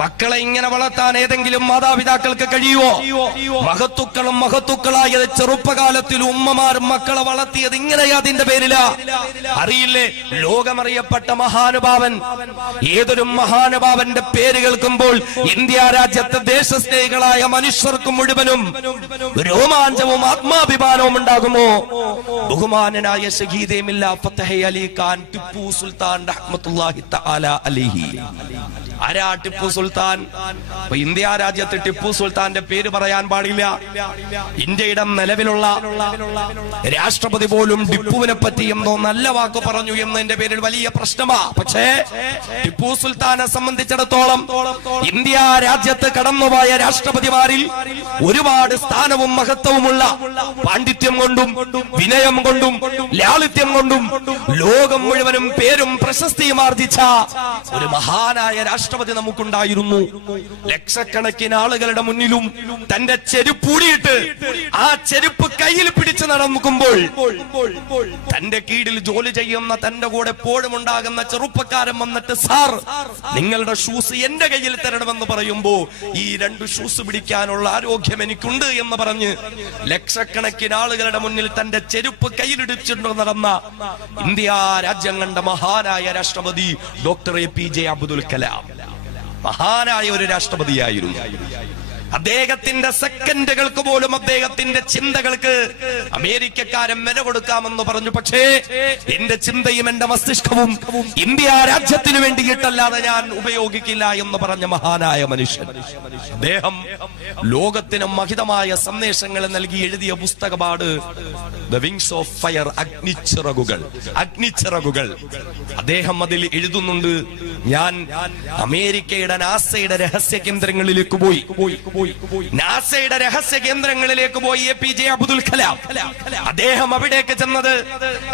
മക്കളെ ഇങ്ങനെ വളർത്താൻ ഏതെങ്കിലും മാതാപിതാക്കൾക്ക് കഴിയുമോ? മഹത്തുക്കളായ ചെറുപ്പകാലത്തിൽ ഉമ്മമാരും മക്കളെ വളർത്തിയത് ഇങ്ങനെയാ, അതിന്റെ പേരിലാ. അറിയില്ലേ, ലോകമറിയപ്പെട്ട മഹാനുഭാവൻ, ഏതൊരു മഹാനുഭാവന്റെ പേര് കേൾക്കുമ്പോൾ ഇന്ത്യ രാജ്യത്തെ ദേശസ്നേഹികളായ മനുഷ്യർക്ക് മുഴുവനും രോമാഞ്ചവും ആത്മാഭിമാനവും ഉണ്ടാകുമോ? ബഹുമാനനായ ശഹീദേ മില്ല ഫതഹ് അലി ഖാൻ ടിപ്പു സുൽത്താൻ റഹ്മത്തുള്ളാഹി തആല അലൈഹി. ആരാ ടിപ്പു സുൽത്താൻ? ഇന്ത്യ രാജ്യത്ത് ടിപ്പു സുൽത്താന്റെ പേര് പറയാൻ പാടില്ല. ഇന്ത്യയുടെ നിലവിലുള്ള രാഷ്ട്രപതി പോലും ടിപ്പുവിനെ പറ്റി എന്തോ നല്ല വാക്ക് പറഞ്ഞു എന്നതിന്റെ പേരിൽ വലിയ പ്രശ്നമാ. പക്ഷേ ടിപ്പു സുൽത്താനെ സംബന്ധിച്ചിടത്തോളം ഇന്ത്യ രാജ്യത്ത് കടന്നുപോയ രാഷ്ട്രപതിമാരിൽ ഒരുപാട് സ്ഥാനവും മഹത്വവുമുള്ള, പാണ്ഡിത്യം കൊണ്ടും വിനയം കൊണ്ടും ലാളിത്യം കൊണ്ടും ലോകം മുഴുവനും പേരും പ്രശസ്തിയും ആർജിച്ച ഒരു മഹാനായ രാഷ്ട്രപതി നമുക്കുണ്ടായിരുന്നു. ലക്ഷക്കണക്കിന് ആളുകളുടെ മുന്നിലും തന്റെ ചെരുപ്പൂടിയിട്ട് ആ ചെരുപ്പ് കയ്യിൽ പിടിച്ചു നടക്കുമ്പോൾ തന്റെ കീഴിൽ ജോലി ചെയ്യുന്ന, തന്റെ കൂടെ എപ്പോഴും ഉണ്ടാകുന്ന ചെറുപ്പക്കാരൻ വന്നിട്ട്, സാർ നിങ്ങളുടെ ഷൂസ് എന്റെ കയ്യിൽ തരണമെന്ന് പറയുമ്പോ ഈ 2 ഷൂസ് പിടിക്കാനുള്ള ആരോഗ്യം എനിക്കുണ്ട് എന്ന് പറഞ്ഞ് ലക്ഷക്കണക്കിന് ആളുകളുടെ മുന്നിൽ തന്റെ ചെരുപ്പ് കയ്യിലിടിച്ചിട്ട് നടന്ന ഇന്ത്യ രാജ്യം കണ്ട മഹാനായ രാഷ്ട്രപതി ഡോക്ടർ APJ അബ്ദുൽ കലാം മഹാനായ ഒരു രാഷ്ട്രപതിയായിരുന്നു. അദ്ദേഹത്തിന്റെ സെക്കൻഡുകൾക്ക് പോലും അദ്ദേഹത്തിന്റെ ചിന്തകൾക്ക് അമേരിക്കക്കാരൻ വില കൊടുക്കാമെന്ന് പറഞ്ഞു. പക്ഷേ എന്റെ ചിന്തയും എന്റെ മസ്തിഷ്കവും ഇന്ത്യ രാജ്യത്തിനു വേണ്ടിയിട്ടല്ലാതെ ഞാൻ ഉപയോഗിക്കില്ല എന്ന് പറഞ്ഞ മഹാനായ മനുഷ്യൻ. അദ്ദേഹം ലോകത്തിന് മഹിതമായ സന്ദേശങ്ങൾ നൽകി എഴുതിയ പുസ്തകമാണ് ദ വിങ്സ് ഓഫ് ഫയർ, അഗ്നിച്ചിറകുകൾ. അദ്ദേഹം അതിൽ എഴുതുന്നുണ്ട്, ഞാൻ അമേരിക്കയുടെ നാസയുടെ രഹസ്യ കേന്ദ്രങ്ങളിലേക്ക് പോയി. നാസയുടെ രഹസ്യ കേന്ദ്രങ്ങളിലേക്ക് പോയി APJ അബ്ദുൽ കലാം. അദ്ദേഹം അവിടേക്ക് ചെന്നത്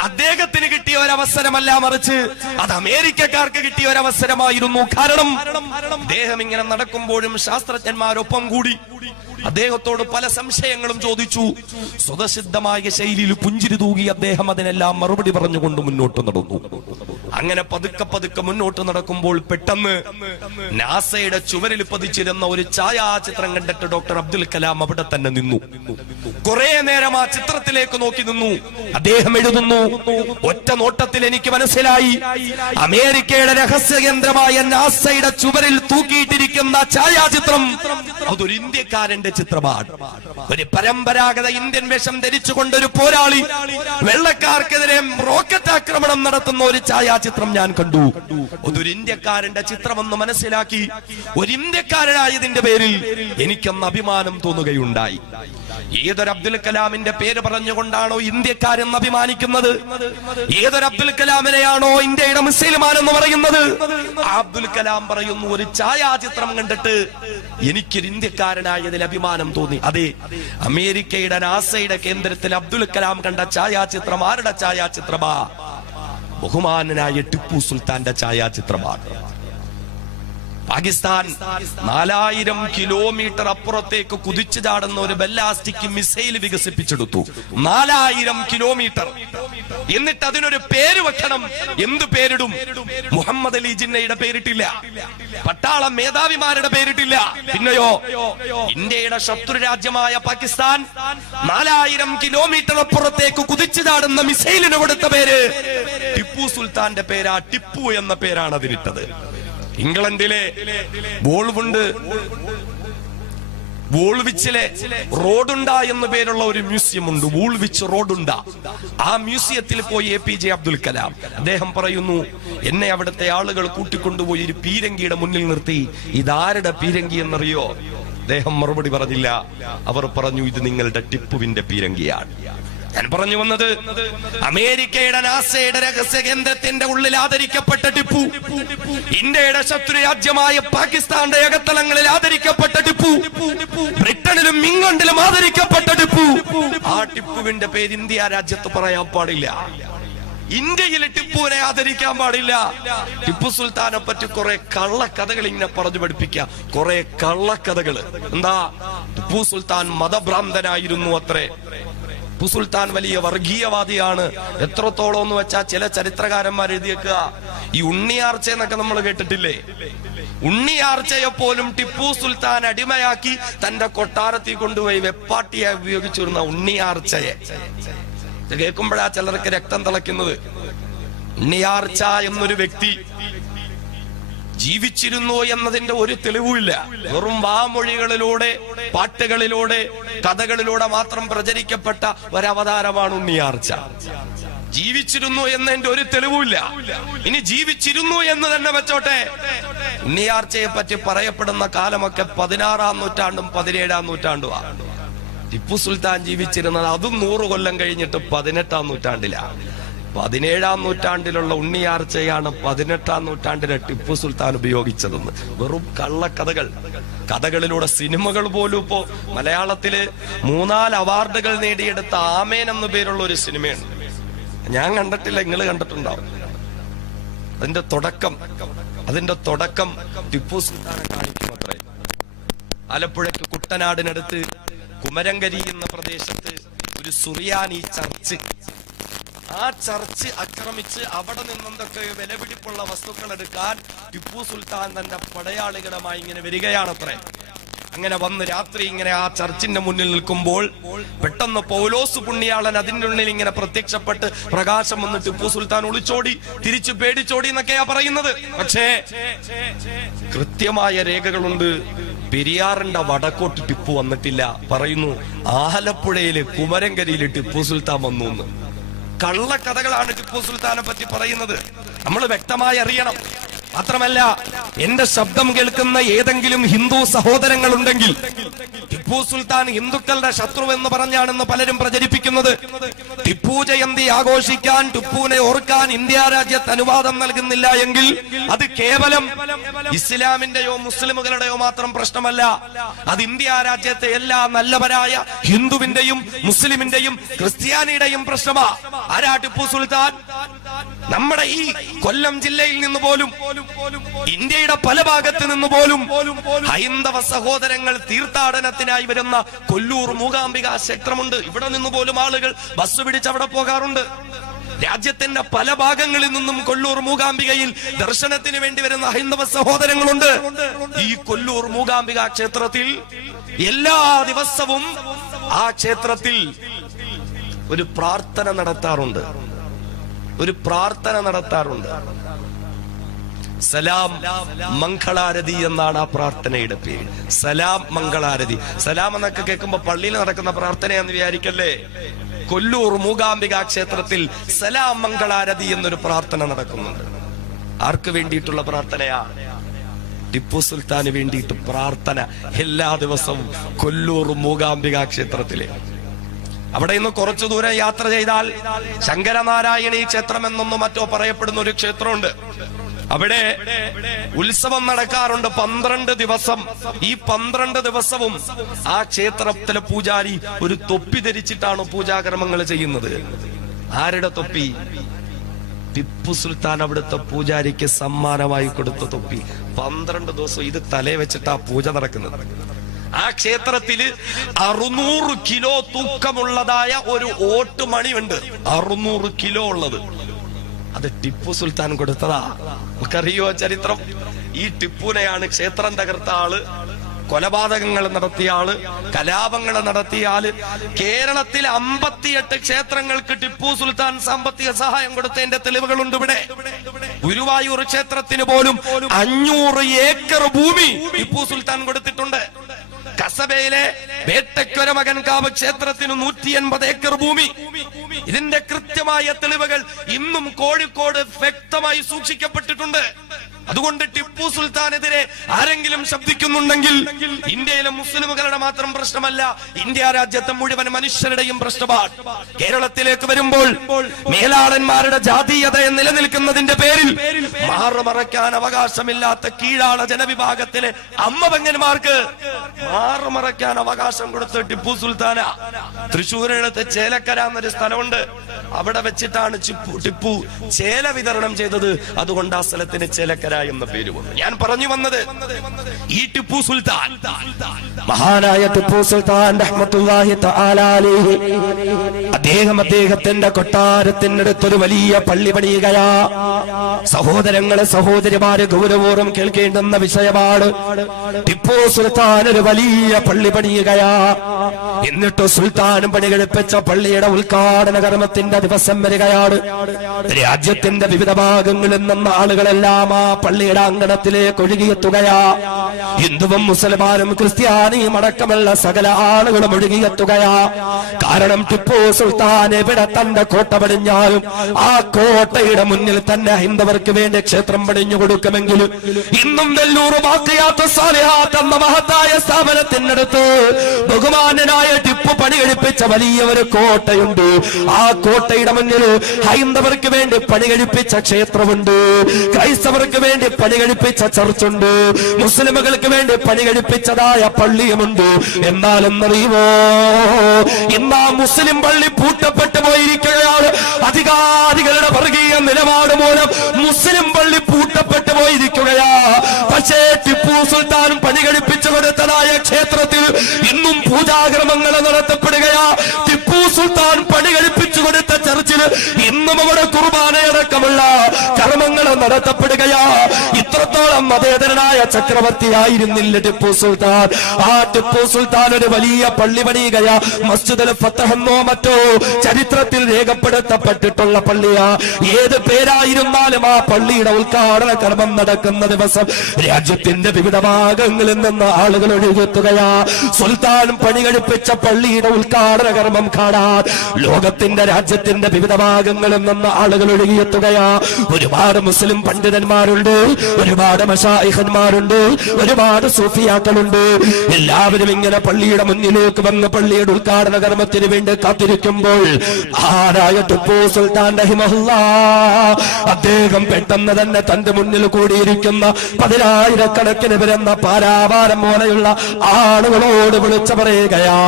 അദ്ദേഹത്തിന് കിട്ടിയ ഒരവസരമല്ല, മറിച്ച് അത് അമേരിക്കക്കാർക്ക് കിട്ടിയ ഒരവസരമായിരുന്നു. കാരണം അദ്ദേഹം ഇങ്ങനെ നടക്കുമ്പോഴും ശാസ്ത്രജ്ഞന്മാരൊപ്പം കൂടി അദ്ദേഹത്തോട് പല സംശയങ്ങളും ചോദിച്ചു. സ്വതസിദ്ധമായ ശൈലിയിൽ പുഞ്ചിരി തൂകി അദ്ദേഹം അതിനെല്ലാം മറുപടി പറഞ്ഞുകൊണ്ട് മുന്നോട്ട് നടന്നു. അങ്ങനെ പതുക്കെ മുന്നോട്ട് നടക്കുമ്പോൾ പെട്ടെന്ന് നാസയുടെ ചുവരിൽ പതിച്ചിരുന്ന ഒരു ഛായാചിത്രം കണ്ടിട്ട് ഡോക്ടർ അബ്ദുൽ കലാം അവിടെ തന്നെ നിന്നു. കുറെ നേരം ആ ചിത്രത്തിലേക്ക് നോക്കി നിന്നു. അദ്ദേഹം എഴുതുന്നു, ഒറ്റ നോട്ടത്തിൽ എനിക്ക് മനസ്സിലായി, അമേരിക്കയുടെ രഹസ്യ കേന്ദ്രമായ നാസയുടെ ചുവരിൽ തൂക്കിയിട്ടിരിക്കുന്ന ഛായാചിത്രം അതൊരു ഇന്ത്യക്കാരന്റെ ചിത്രമാണ്. ഒരു പരമ്പരാഗത ഇന്ത്യൻ വേഷം ധരിച്ചുകൊണ്ടൊരു പോരാളി വെള്ളക്കാർക്കെതിരെ റോക്കറ്റ് ആക്രമണം നടത്തുന്ന ഒരു ഛായാചിത്രം ഞാൻ കണ്ടു. അതൊരു ഇന്ത്യക്കാരന്റെ ചിത്രമെന്ന് മനസ്സിലാക്കി ഒരു ഇന്ത്യക്കാരനായതിന്റെ പേരിൽ എനിക്കൊന്ന് അഭിമാനം തോന്നുകയുണ്ടായി. ഏതൊരു അബ്ദുൽ കലാമിന്റെ പേര് പറഞ്ഞുകൊണ്ടാണോ ഇന്ത്യക്കാരെന്ന് അഭിമാനിക്കുന്നത്, ഏതൊരു അബ്ദുൽ കലാമിനെയാണോ ഇന്ത്യയുടെ മുസ്ലിമാൻ എന്ന് പറയുന്നത്, അബ്ദുൽ കലാം പറയുന്നു, ഒരു ഛായാചിത്രം കണ്ടിട്ട് എനിക്കൊരു ഇന്ത്യക്കാരനായതിൽ അഭിമാനം തോന്നി. അതെ, അമേരിക്കയുടെ നാസയുടെ കേന്ദ്രത്തിൽ അബ്ദുൽ കലാം കണ്ട ഛായാചിത്രം ആരുടെ ഛായാചിത്രമാ? ബഹുമാനനായ ടിപ്പു സുൽത്താന്റെ ഛായാചിത്രമാണ്. പാകിസ്ഥാൻ 4000 കിലോമീറ്റർ അപ്പുറത്തേക്ക് കുതിച്ചു ചാടുന്ന ഒരു ബല്ലാസ്റ്റിക് മിസൈൽ വികസിപ്പിച്ചെടുത്തു. 4000 കിലോമീറ്റർ. എന്നിട്ട് അതിനൊരു പേര് വെക്കണം. എന്ത് പേരിടും? മുഹമ്മദ് അലി ജിന്നയുടെ പേരിട്ടില്ല, പട്ടാള മേധാവിമാരുടെ പേരിട്ടില്ല. പിന്നെയോ ഇന്ത്യയുടെ ശത്രു രാജ്യമായ പാകിസ്ഥാൻ 4000 കിലോമീറ്റർ അപ്പുറത്തേക്ക് കുതിച്ചു ചാടുന്ന മിസൈലിന് കൊടുത്ത പേര് ടിപ്പു സുൽത്താന്റെ പേരാ. ടിപ്പു എന്ന പേരാണ് അതിനിട്ടത്. ഇംഗ്ലണ്ടിലെ വോൾവിച്ചിലെ റോഡുണ്ട എന്ന പേരുള്ള ഒരു മ്യൂസിയം ഉണ്ട്, വോൾവിച്ച് റോഡുണ്ട. ആ മ്യൂസിയത്തിൽ പോയി APJ അബ്ദുൽ കലാം അദ്ദേഹം പറയുന്നു, എന്നെ അവിടുത്തെ ആളുകൾ കൂട്ടിക്കൊണ്ടുപോയി ഒരു പീരങ്കിയുടെ മുന്നിൽ നിർത്തി. ഇതാരുടെ പീരങ്കി എന്നറിയോ? അദ്ദേഹം മറുപടി പറഞ്ഞില്ല. അവർ പറഞ്ഞു, ഇത് നിങ്ങളുടെ ടിപ്പുവിന്റെ പീരങ്കിയാണ്. ഞാൻ പറഞ്ഞു വന്നത്, അമേരിക്കയുടെ നാസയുടെ രഹസ്യ കേന്ദ്രത്തിന്റെ ഉള്ളിൽ ആദരിക്കപ്പെട്ട ടിപ്പു, ഇന്ത്യയുടെ ശത്രു രാജ്യമായ പാകിസ്ഥാന്റെ അകത്തളങ്ങളിൽ ആദരിക്കപ്പെട്ട ടിപ്പു, ബ്രിട്ടനിലും ഇംഗ്ലണ്ടിലും ആദരിക്കപ്പെട്ട ടിപ്പു. ആ ടിപ്പുവിന്റെ പേര് ഇന്ത്യ രാജ്യത്ത് പറയാൻ പാടില്ല. ഇന്ത്യയിൽ ടിപ്പുവിനെ ആദരിക്കാൻ പാടില്ല. ടിപ്പു സുൽത്താനെ പറ്റി കുറെ കള്ളക്കഥകൾ ഇങ്ങനെ പറഞ്ഞു പഠിപ്പിക്കുക, കുറെ കള്ളക്കഥകൾ. എന്താ? ടിപ്പു സുൽത്താൻ മതഭ്രാന്തനായിരുന്നു അത്രേ. ടിപ്പു സുൽത്താൻ വലിയ വർഗീയവാദിയാണ്. എത്രത്തോളം എന്ന് വെച്ചാൽ ചില ചരിത്രകാരന്മാർ എഴുതിയേക്കുക, ഈ ഉണ്ണിയാർച്ച എന്നൊക്കെ നമ്മൾ കേട്ടിട്ടില്ലേ? ഉണ്ണിയാർച്ചയെ പോലും ടിപ്പു സുൽത്താൻ അടിമയാക്കി തന്റെ കൊട്ടാരത്തിൽ കൊണ്ടുപോയി വെപ്പാട്ടിയായി ഉപയോഗിച്ചിരുന്ന ഉണ്ണിയാർച്ചയെ ഇത് കേൾക്കുമ്പോഴാ ചിലർക്ക് രക്തം തിളയ്ക്കുന്നത്. ഉണ്ണിയാർച്ച എന്നൊരു വ്യക്തി ജീവിച്ചിരുന്നു എന്നതിന്റെ ഒരു തെളിവുമില്ല. വെറും വാമൊഴികളിലൂടെ, പാട്ടുകളിലൂടെ, കഥകളിലൂടെ മാത്രം പ്രചരിക്കപ്പെട്ട ഒരവതാരമാണ് ഉണ്ണിയാർച്ച. ജീവിച്ചിരുന്നു എന്നതിന്റെ ഒരു തെളിവുമില്ല. ഇനി ജീവിച്ചിരുന്നു എന്ന് തന്നെ വെച്ചോട്ടെ, ഉണ്ണിയാർച്ചയെ പറ്റി പറയപ്പെടുന്ന കാലമൊക്കെ 16-ാം നൂറ്റാണ്ടും 17-ാം നൂറ്റാണ്ടുമാണ്. ടിപ്പു സുൽത്താൻ ജീവിച്ചിരുന്നത് അതും 100 കൊല്ലം കഴിഞ്ഞിട്ട് 18-ാം നൂറ്റാണ്ടിലാണ്. 17-ാം നൂറ്റാണ്ടിലുള്ള ഉണ്ണിയാർച്ചയാണ് 18-ാം നൂറ്റാണ്ടിലെ ടിപ്പു സുൽത്താൻ ഉപയോഗിച്ചതെന്ന്. വെറും കള്ളക്കഥകൾ. കഥകളിലൂടെ സിനിമകൾ പോലും ഇപ്പോ മലയാളത്തില് 3-4 അവാർഡുകൾ നേടിയെടുത്ത ആമേൻ എന്നു പേരുള്ള ഒരു സിനിമയുണ്ട്. ഞാൻ കണ്ടിട്ടില്ല, നിങ്ങൾ കണ്ടിട്ടുണ്ടാവും. അതിന്റെ തുടക്കം ടിപ്പു സുൽത്താനെ കാണിക്കും അത്രേ. ആലപ്പുഴയ്ക്ക് കുട്ടനാടിനടുത്ത് കുമരങ്കരി എന്ന പ്രദേശത്ത് ഒരു സുറിയാനി ചർച്ച്, ആ ചർച്ച് ആക്രമിച്ച് അവിടെ നിന്നെന്തൊക്കെ വിലപിടിപ്പുള്ള വസ്തുക്കൾ എടുക്കാൻ ടിപ്പു സുൽത്താൻ തന്റെ പടയാളികളുമായി ഇങ്ങനെ വരികയാണത്രേ. അങ്ങനെ വന്ന് രാത്രി ഇങ്ങനെ ആ ചർച്ചിന്റെ മുന്നിൽ നിൽക്കുമ്പോൾ പെട്ടെന്ന് പൗലോസ് പുണ്യാളൻ അതിന്റെ ഉള്ളിൽ ഇങ്ങനെ പ്രത്യക്ഷപ്പെട്ട് പ്രകാശം വന്ന് ടിപ്പു സുൽത്താൻ ഒളിച്ചോടി, തിരിച്ചു പേടിച്ചോടി എന്നൊക്കെയാ പറയുന്നത്. പക്ഷേ കൃത്യമായ രേഖകളുണ്ട്. പെരിയാറിന്റെ വടക്കോട്ട് ടിപ്പു വന്നിട്ടില്ല. പറയുന്നു ആലപ്പുഴയില് കുമരങ്കരിയില് ടിപ്പു സുൽത്താൻ വന്നു എന്ന്. കള്ളക്കഥകളാണ് ടിപ്പു സുൽത്താനെ പറ്റി പറയുന്നത്. നമ്മൾ വ്യക്തമായി അറിയണം. മാത്രമല്ല, എന്റെ ശബ്ദം കേൾക്കുന്ന ഏതെങ്കിലും ഹിന്ദു സഹോദരങ്ങൾ ഉണ്ടെങ്കിൽ ടിപ്പു സുൽത്താൻ ഹിന്ദുക്കളുടെ ശത്രു എന്ന് പറഞ്ഞാണെന്ന് പലരും പ്രചരിപ്പിക്കുന്നത്. ടിപ്പു ജയന്തി ആഘോഷിക്കാൻ, ടിപ്പുവിനെ ഓർക്കാൻ ഇന്ത്യ രാജ്യത്ത് അനുവാദം നൽകുന്നില്ല എങ്കിൽ അത് കേവലം ഇസ്ലാമിന്റെയോ മുസ്ലിമുകളുടെയോ മാത്രം പ്രശ്നമല്ല. അത് ഇന്ത്യ രാജ്യത്തെ എല്ലാ നല്ലവരായ ഹിന്ദുവിന്റെയും മുസ്ലിമിന്റെയും ക്രിസ്ത്യാനിയുടെയും പ്രശ്നമാ. ആരാ ടിപ്പു സുൽത്താൻ? നമ്മുടെ ഈ കൊല്ലം ജില്ലയിൽ നിന്ന് പോലും, ഇന്ത്യയുടെ പല ഭാഗത്ത് നിന്ന് പോലും ഹൈന്ദവ സഹോദരങ്ങൾ തീർത്ഥാടനത്തിനായി വരുന്ന കൊല്ലൂർ മൂകാംബിക ക്ഷേത്രമുണ്ട്. ഇവിടെ നിന്ന് പോലും ആളുകൾ ബസ് പിടിച്ച് അവിടെ പോകാറുണ്ട്. രാജ്യത്തിന്റെ പല ഭാഗങ്ങളിൽ നിന്നും കൊല്ലൂർ മൂകാംബികയിൽ ദർശനത്തിന് വേണ്ടി വരുന്ന ഹൈന്ദവ സഹോദരങ്ങളുണ്ട്. ഈ കൊല്ലൂർ മൂകാംബിക ക്ഷേത്രത്തിൽ എല്ലാ ദിവസവും ആ ക്ഷേത്രത്തിൽ ഒരു പ്രാർത്ഥന നടത്താറുണ്ട്. സലാം മംഗളാരതി എന്നാണ് ആ പ്രാർത്ഥനയുടെ പേര്. സലാം മംഗളാരതി. സലാം എന്നൊക്കെ കേൾക്കുമ്പോ പള്ളിയിൽ നടക്കുന്ന പ്രാർത്ഥനയാന്ന് വിചാരിക്കല്ലേ. കൊല്ലൂർ മൂകാംബിക ക്ഷേത്രത്തിൽ സലാം മംഗളാരതി എന്നൊരു പ്രാർത്ഥന നടക്കുന്നുണ്ട്. ആർക്ക് വേണ്ടിയിട്ടുള്ള പ്രാർത്ഥനയാ? ടിപ്പു സുൽത്താന് വേണ്ടിയിട്ട് പ്രാർത്ഥന എല്ലാ ദിവസവും കൊല്ലൂർ മൂകാംബിക ക്ഷേത്രത്തിലെ. അവിടെ നിന്ന് കുറച്ചു ദൂരം യാത്ര ചെയ്താൽ ശങ്കരനാരായണീ ക്ഷേത്രം എന്നൊന്നും മറ്റോ പറയപ്പെടുന്ന ഒരു ക്ഷേത്രമുണ്ട്. അവിടെ ഉത്സവം നടക്കാറുണ്ട് 12 ദിവസം. ഈ 12 ദിവസവും ആ ക്ഷേത്രത്തിലെ പൂജാരി ഒരു തൊപ്പി ധരിച്ചിട്ടാണ് പൂജാകർമ്മങ്ങൾ ചെയ്യുന്നത്. ആരുടെ തൊപ്പി? ടിപ്പു സുൽത്താൻ അവിടുത്തെ പൂജാരിക്ക് സമ്മാനമായി കൊടുത്ത തൊപ്പി. 12 ദിവസം ഇത് തലേ വെച്ചിട്ടാ പൂജ നടക്കുന്നത്. ആ ക്ഷേത്രത്തില് 600 കിലോ തൂക്കമുള്ളതായ ഒരു ഓട്ടുമണിയുണ്ട്. 600 കിലോ ഉള്ളത്. അത് ടിപ്പു സുൽത്താൻ കൊടുത്തതാ. നമുക്കറിയോ ചരിത്രം? ഈ ടിപ്പുവിനെയാണ് ക്ഷേത്രം തകർത്ത ആള്, കൊലപാതകങ്ങൾ നടത്തിയ ആള്, കലാപങ്ങൾ നടത്തിയ ആള്. കേരളത്തിൽ 58 ക്ഷേത്രങ്ങൾക്ക് ടിപ്പു സുൽത്താൻ സാമ്പത്തിക സഹായം കൊടുത്തതിന്റെ തെളിവുകളുണ്ട്. ഇവിടെ ഗുരുവായൂർ ക്ഷേത്രത്തിന് പോലും 500 ഏക്കർ ഭൂമി ടിപ്പു സുൽത്താൻ കൊടുത്തിട്ടുണ്ട്. കസബയിലെ വേട്ടയ്ക്കൊര മകൻകാവ് ക്ഷേത്രത്തിന് 180 ഏക്കർ ഭൂമി. ഇതിന്റെ കൃത്യമായ തെളിവുകൾ ഇന്നും കോഴിക്കോട് വ്യക്തമായി സൂക്ഷിക്കപ്പെട്ടിട്ടുണ്ട്. അതുകൊണ്ട് ടിപ്പു സുൽത്താനെതിരെ ആരെങ്കിലും ശബ്ദിക്കുന്നുണ്ടെങ്കിൽ ഇന്ത്യയിലെ മുസ്ലിമുകളുടെ മാത്രം പ്രശ്നമല്ല, ഇന്ത്യ രാജ്യത്തെ മുഴുവൻ മനുഷ്യരുടെയും പ്രശ്നമാണ്. കേരളത്തിലേക്ക് വരുമ്പോൾ മേലാളന്മാരുടെ ജാതീയതയെ നിലനിൽക്കുന്നതിന്റെ പേരിൽ മാറുമറയ്ക്കാൻ അവകാശമില്ലാത്ത കീഴാള ജനവിഭാഗത്തിലെ അമ്മപെങ്ങന്മാർക്ക് മാറുമറയ്ക്കാൻ അവകാശം കൊടുത്ത ടിപ്പു സുൽത്താന. തൃശ്ശൂരിനടുത്ത് ചേലക്കര എന്നൊരു സ്ഥലമുണ്ട്. അവിടെ വെച്ചിട്ടാണ് ടിപ്പു ചേല വിതരണം ചെയ്തത്. അതുകൊണ്ട് ആ സ്ഥലത്തിന് ചേലക്കര എന്ന പേര് വന്നു. ഞാൻ പറഞ്ഞു വന്നത് ഈ ടിപ്പു സുൽത്താൻ, മഹാനായ ടിപ്പു സുൽത്താൻ റഹ്മത്തുള്ളാഹി തആല അലൈഹി, അദ്ദേഹത്തിന്റെ കൊട്ടാരത്തിനടുത്തൊരു വലിയ പള്ളി പണിയുകയാ. സഹോദരങ്ങളെ സഹോദരിമാര് ഗൗരവപൂർവ്വം കേൾക്കേണ്ടുന്ന വിഷയമാണ്. ടിപ്പു സുൽത്താൻ ഒരു വലിയ പള്ളി പണിയുകയാ. എന്നിട്ട് സുൽത്താനും പണി കഴിപ്പിച്ച പള്ളിയുടെ ഉദ്ഘാടന കർമ്മത്തിന്റെ ദിവസം വരികയാണ്. രാജ്യത്തിന്റെ വിവിധ ഭാഗങ്ങളിൽ നിന്ന് ആളുകളെല്ലാം ആ പള്ളിയുടെ അങ്കണത്തിലേക്ക് ഒഴുകിയെത്തുകയാ. ഹിന്ദുവും മുസൽമാനും ക്രിസ്ത്യാനിയും അടക്കമുള്ള സകല ആളുകളും ഒഴുകിയെത്തുകയാ. കാരണം ടിപ്പു സുൽത്താൻ എവിടെ തന്റെ കോട്ട പണിഞ്ഞാലും ആ കോട്ടയുടെ മുന്നിൽ തന്നെ ഹൈന്ദവർക്ക് വേണ്ടി ക്ഷേത്രം പണിഞ്ഞു കൊടുക്കുമെങ്കിലും ഇന്നും വെല്ലൂർ ബാഖിയാത്ത് സാലിഹാത്ത് എന്ന മഹത്തായ സ്ഥാപനത്തിനടുത്ത് ബഹുമാനനായ ടിപ്പു പണി കഴിപ്പിച്ച വലിയ ഒരു കോട്ടയുണ്ട്. ആ കോട്ടയുടെ മുന്നിൽ ഹൈന്ദവർക്ക് വേണ്ടി പണി കഴിപ്പിച്ച ക്ഷേത്രമുണ്ട്, ക്രൈസ്തവർക്ക് വേണ്ടി പണി കഴിപ്പിച്ച ചർച്ചുണ്ട്, മുസ്ലിമുകൾക്ക് വേണ്ടി പണി കഴിപ്പിച്ചതായ പള്ളിയുമുണ്ട്. എന്നാലെന്നറിയുമോ, ഇന്ന് ആ മുസ്ലിം പള്ളി പൂട്ടപ്പെട്ടു പോയിരിക്കുകയാണ്. അധികാരികളുടെ വർഗീയ നിലപാട് മൂലം മുസ്ലിം പള്ളി പൂട്ടപ്പെട്ടു പോയിരിക്കുകയാ. പക്ഷേ ടിപ്പു സുൽത്താൻ പണി കഴിപ്പിച്ചു കൊടുത്തതായ ക്ഷേത്രത്തിൽ ഇന്നും പൂജാകർമ്മങ്ങൾ നടത്തപ്പെടുകയാ. ടിപ്പു സുൽത്താൻ പണി കഴിപ്പിച്ചു കൊടുത്ത ചർച്ചിൽ ഇന്നും അവിടെ കുർബാനയടക്കമുള്ള കർമ്മങ്ങൾ നടത്തപ്പെടുകയാ. ഇത്രത്തോളം മതേതരനായ ചക്രവർത്തിയായിരുന്നില്ല ടിപ്പു സുൽത്താൻ. ആ ടിപ്പു സുൽത്താൻ ഒരു വലിയ പള്ളി പണിയുകയാ. മസ്ജിദുൽ ഫതഹ് എന്നോ മറ്റോ ചരിത്രത്തിൽ രേഖപ്പെടുത്തപ്പെട്ടിട്ടുള്ള പള്ളിയാ. ഏത് പേരായിരുന്നാലും ആ പള്ളിയുടെ ഉദ്ഘാടന കർമ്മം നടക്കുന്ന ദിവസം രാജ്യത്തിന്റെ വിവിധ ഭാഗങ്ങളിൽ നിന്ന് ആളുകൾ ഒഴുകിയെത്തുകയാ. സുൽത്താൻ പണി കഴിപ്പിച്ച പള്ളിയുടെ ഉദ്ഘാടന കർമ്മം കാണാൻ ലോകത്തിന്റെ രാജ്യത്തിന്റെ വിവിധ ഭാഗങ്ങളിൽ നിന്ന് ആളുകൾ ഒഴുകിയെത്തുകയാ. ഒരുപാട് മുസ്ലിം പണ്ഡിതന്മാരുണ്ട്, ഒരുപാട് മശായിഖന്മാരുണ്ട്, ഒരുപാട് സൂഫിയാക്കളുണ്ട്. എല്ലാവരും ഇങ്ങനെ പള്ളിയുടെ മുന്നിലേക്ക് വന്ന് പള്ളിയുടെ ഉദ്ഘാടന കർമ്മത്തിന് വേണ്ടി കാത്തിരിക്കുമ്പോൾ ആരായ ടിപ്പു സുൽത്താൻ റഹിമഹുല്ലാഹ് അദ്ദേഹം പെട്ടെന്ന് തന്നെ തന്റെ മുന്നിൽ കൂടിയിരിക്കുന്ന 10,000-കണക്കിന് വരുന്ന പാരാവാരം പോലെയുള്ള ആളുകളോട് വിളിച്ചു പറയുകയാ,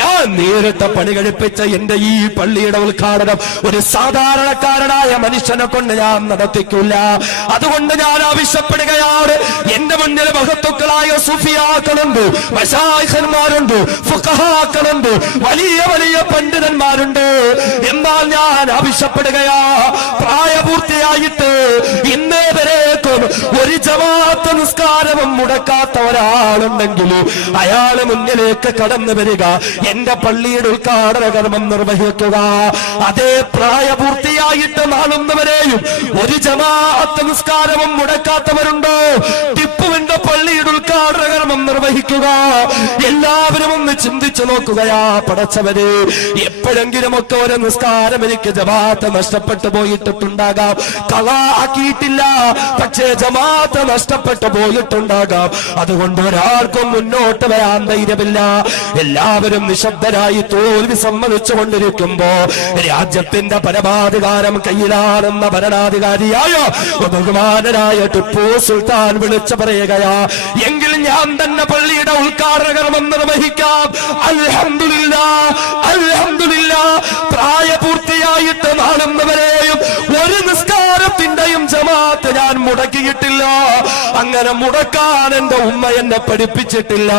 ഞാൻ നേരിട്ട് പണി കഴിപ്പിച്ച എന്റെ ഈ പള്ളിയുടെ ഉദ്ഘാടനം ഒരു സാധാരണക്കാരനായ മനുഷ്യനെ കൊണ്ട് ഞാൻ നടത്തിക്കില്ല. അതുകൊണ്ട് ഞാൻ ആവശ്യപ്പെടുകയാണ്, എന്റെ മുന്നിൽ മഹത്തുക്കളായ സുഫിയാക്കളുണ്ട്, മശായിഖന്മാരുണ്ട്, ഫുഖഹാക്കളുണ്ട്, വലിയ വലിയ പണ്ഡിതന്മാരുണ്ട്. എന്നാൽ ഞാൻ ആവശ്യപ്പെടുകയാ, പ്രായപൂർത്തിയായിട്ട് ഇന്നേ വരേക്കും ഒരു ജമാഅത്ത് നിസ്കാരവും മുടക്കാത്ത ഒരാളുണ്ടെങ്കിൽ അയാള് മുന്നിലേക്ക് കടന്നു വരിക, എന്റെ പള്ളിയുടെ ഉദ്ഘാടന കർമ്മം നിർവഹിക്കുക. അതേ പ്രായപൂർത്തിയായിട്ട് നാളുന്നവരെയും ഒരു ജമാഅത്ത് നിസ്കാരവും മുടക്കാത്തവരുണ്ടോ? ടിപ്പുവിന്റെ പള്ളിയുടെ ഉദ്ഘാടന കർമ്മം നിർവഹിക്കുക. എല്ലാവരും ഒന്ന് ചിന്തിച്ചു നോക്കുകയാ, പടച്ചവര് എപ്പോഴെങ്കിലും ഒക്കെ ഒരു നിസ്കാരം എനിക്ക് ജമാഅത്ത് നഷ്ടപ്പെട്ടു പോയിട്ടുണ്ടാകാം, കളാ ആക്കിയിട്ടില്ല, പക്ഷേ ജമാഅത്ത് നഷ്ടപ്പെട്ടു പോയിട്ടുണ്ടാകാം. അതുകൊണ്ട് ഒരാൾക്കും മുന്നോട്ട് വരാൻ ധൈര്യമില്ല. എല്ലാവരും നിശബ്ദരായി തോൽവി സമ്മതിച്ചു കൊണ്ടിരിക്കുമ്പോ രാജ്യത്തിന്റെ പരമാധികാരം കയ്യിലാണെന്ന ഭരണാധികാരിയായ ബഹുമാനനായ ടിപ്പു സുൽത്താൻ വിളിച്ചു പറയുകയാ, എങ്കിൽ ഞാൻ തന്നെ പള്ളിയുടെ ഉദ്ഘാടന കർമ്മം നിർവഹിക്കാം. അൽഹംദുലില്ലാഹ്, അൽഹംദുലില്ലാഹ്, പ്രായപൂർത്തിയായിട്ട് നാളുന്നവരെയും ഒരു നിസ്കാരത്തിന്റെയും ജമാഅത്ത് ഞാൻ മുടക്കിയിട്ടില്ല. അങ്ങനെ മുടക്കാൻ എന്റെ ഉമ്മ എന്നെ പഠിപ്പിച്ചിട്ടില്ല.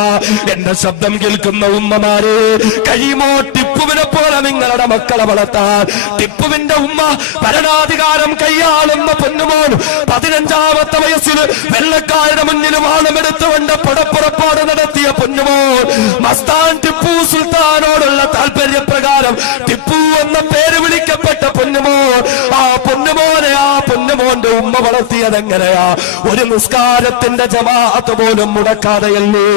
എന്റെ ശബ്ദം കേൾക്കുന്ന ഉമ്മമാര്, കഴിയുമോ ടിപ്പുവിനെ പോലെ നിങ്ങളുടെ മക്കളെ വളർത്താൻ? ടിപ്പുവിന്റെ ഉമ്മ ഭരണാധികാരം കൈയാളുന്ന പൊന്നുമോൻ 15ാമത്തെ വയസ്സിൽ വെള്ളക്കാരുടെ മുന്നിൽ വാളമെടുത്തുകൊണ്ട് പടപ്പുറപ്പാട് നടത്തിയ പൊന്നുമോൻ, മസ്താൻ ടിപ്പു സുൽത്താനോടുള്ള താല്പര്യപ്രകാരം ടിപ്പു എന്ന പേര് വിളിക്കപ്പെട്ട പൊന്നുമോൻ, ആ പൊന്നുമോനെ ആ പൊന്നുമോന്റെ ഉമ്മ വളർത്തിയതെങ്ങനെയാ? ഒരു നിസ്കാരത്തിന്റെ ജമാഅത്ത് പോലും മുടക്കാതെയല്ലേ?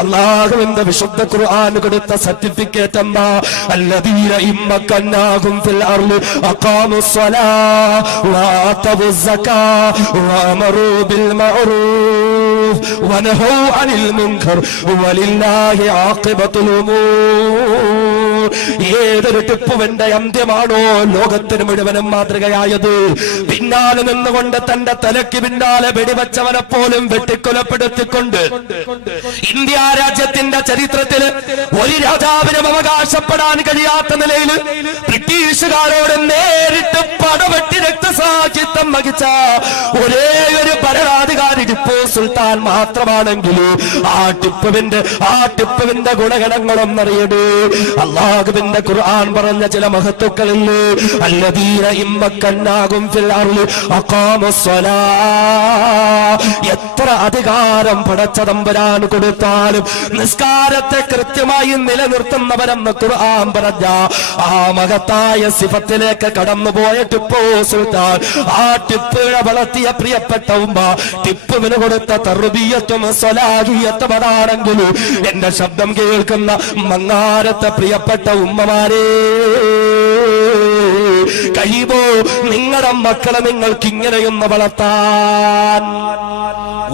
അല്ലാഹുവിന്റെ വിശുദ്ധ ഖുർആൻ കൊടുത്ത സർട്ടിഫിക്കറ്റ് എന്താ? അല്ലദീന ഇമ്മക്കന്നാഹും ഫിൽ അർളി അഖാമുസ്സലാഹ വആതവുസ് സകാഹ വഅമറൂ ബിൽ മഅറൂഫ് വനഹൂ അനിൽ മുൻകർ വലില്ലാഹി ആഖിബത്തുൽ ഉമൂർ. ഏതൊരു ടിപ്പുവിന്റെ അന്ത്യമാണോ ലോകത്തിന് മുഴുവനും മാതൃകയായത്, പിന്നാലെ നിന്നുകൊണ്ട് തന്റെ തലയ്ക്ക് പിന്നാലെ വെടിവെച്ചവനെ പോലും വെട്ടിക്കൊലപ്പെടുത്തിക്കൊണ്ട് ഇന്ത്യ രാജ്യത്തിന്റെ ചരിത്രത്തിൽ ഒരു രാജാവിനും അവകാശപ്പെടാൻ കഴിയാത്ത നിലയിൽ ബ്രിട്ടീഷുകാരോട് നേരിട്ട് പടവെട്ടി രക്തസാക്ഷിത്വം വഹിച്ച ഒരേ ഒരു ഭരണാധികാരി ടിപ്പു സുൽത്താൻ മാത്രമാണെങ്കിലും ആ ടിപ്പുവിന്റെ ഗുണഗണങ്ങളൊന്നറിയടേ. അല്ലാഹുവിന്റെ ഖുർആൻ പറഞ്ഞ ചില മഹത്തുക്കളിൽ അല്ലദീന ഇമ്മക്കന്നാകും ഫിൽ അർളി അഖാമുസ്സലാ, എത്ര അധികാരം പടച്ച തമ്പുരാൻ കൊടുത്താലും നിസ്കാരത്തെ കൃത്യമായി നിലനിർത്തുന്നവരെന്ന് ഖുർആൻ പറഞ്ഞ ആ മഹത്തായ സിഫത്തിലേക്ക് കടന്നുപോയ ടിപ്പു സുൽത്താൻ, ആ ടിപ്പുവിനെ വളർത്തിയ പ്രിയപ്പെട്ട ഉമ്മ, ടിപ്പുവിന് കൊടുത്ത തർബിയത്തും സ്വലാഹിയത്തും അതാണെങ്കിലും എന്റെ ശബ്ദം കേൾക്കുന്ന മങ്ങാരത്തെ പ്രിയപ്പെട്ട ഉമ്മമാരെ, കഴിയുമോ നിങ്ങളുടെ മക്കളെ നിങ്ങൾക്ക് ഇങ്ങനെയൊന്ന് വളർത്താൻ?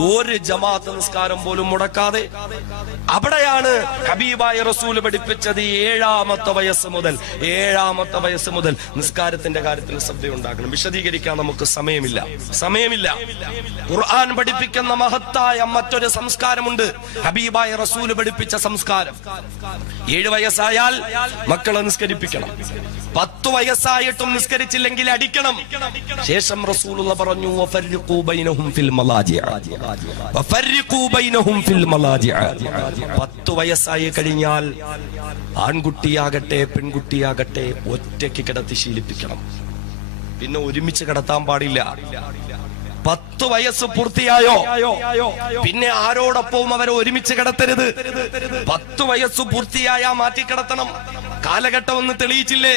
ഒരു ജമാഅത്ത് നിസ്കാരം പോലും മുടക്കാതെ അവിടെയാണ് ഹബീബായ റസൂല് പഠിപ്പിച്ചത്. ഏഴാമത്തെ വയസ്സ് മുതൽ നിസ്കാരത്തിന്റെ കാര്യത്തിൽ ശ്രദ്ധയുണ്ടാക്കണം. വിശദീകരിക്കാൻ നമുക്ക് സമയമില്ല. ഖുർആൻ പഠിപ്പിക്കുന്ന മഹത്തായ മറ്റൊരു സംസ്കാരമുണ്ട്, ഹബീബായ റസൂല് പഠിപ്പിച്ച സംസ്കാരം. 7 വയസ്സായാൽ മക്കളെ നിസ്കരിപ്പിക്കണം. 10 വയസ്സായിട്ടും നിസ്കരിച്ചില്ലെങ്കിൽ അടിക്കണം. ശേഷം റസൂലുള്ള പറഞ്ഞു, വഫർരിഖൂ ബൈനഹും ഫിൽ മലാജിഅ, വഫർരിഖൂ ബൈനഹും ഫിൽ മലാജിഅ. 10 വയസ്സായി കഴിഞ്ഞാൽ ആൺകുട്ടിയാകട്ടെ പെൺകുട്ടിയാകട്ടെ ഒറ്റയ്ക്ക് കിടത്തി ശീലിപ്പിക്കണം. പിന്നെ ഒരുമിച്ച് കിടത്താൻ പാടില്ല. 10 വയസ്സ് പൂർത്തിയായോ പിന്നെ ആരോടൊപ്പവും അവരെ ഒരുമിച്ച് കിടത്തരുത്. 10 വയസ്സ് പൂർത്തിയായാ മാറ്റിക്കിടത്തണം. കാലഘട്ടം ഒന്ന് തെളിയിച്ചില്ലേ?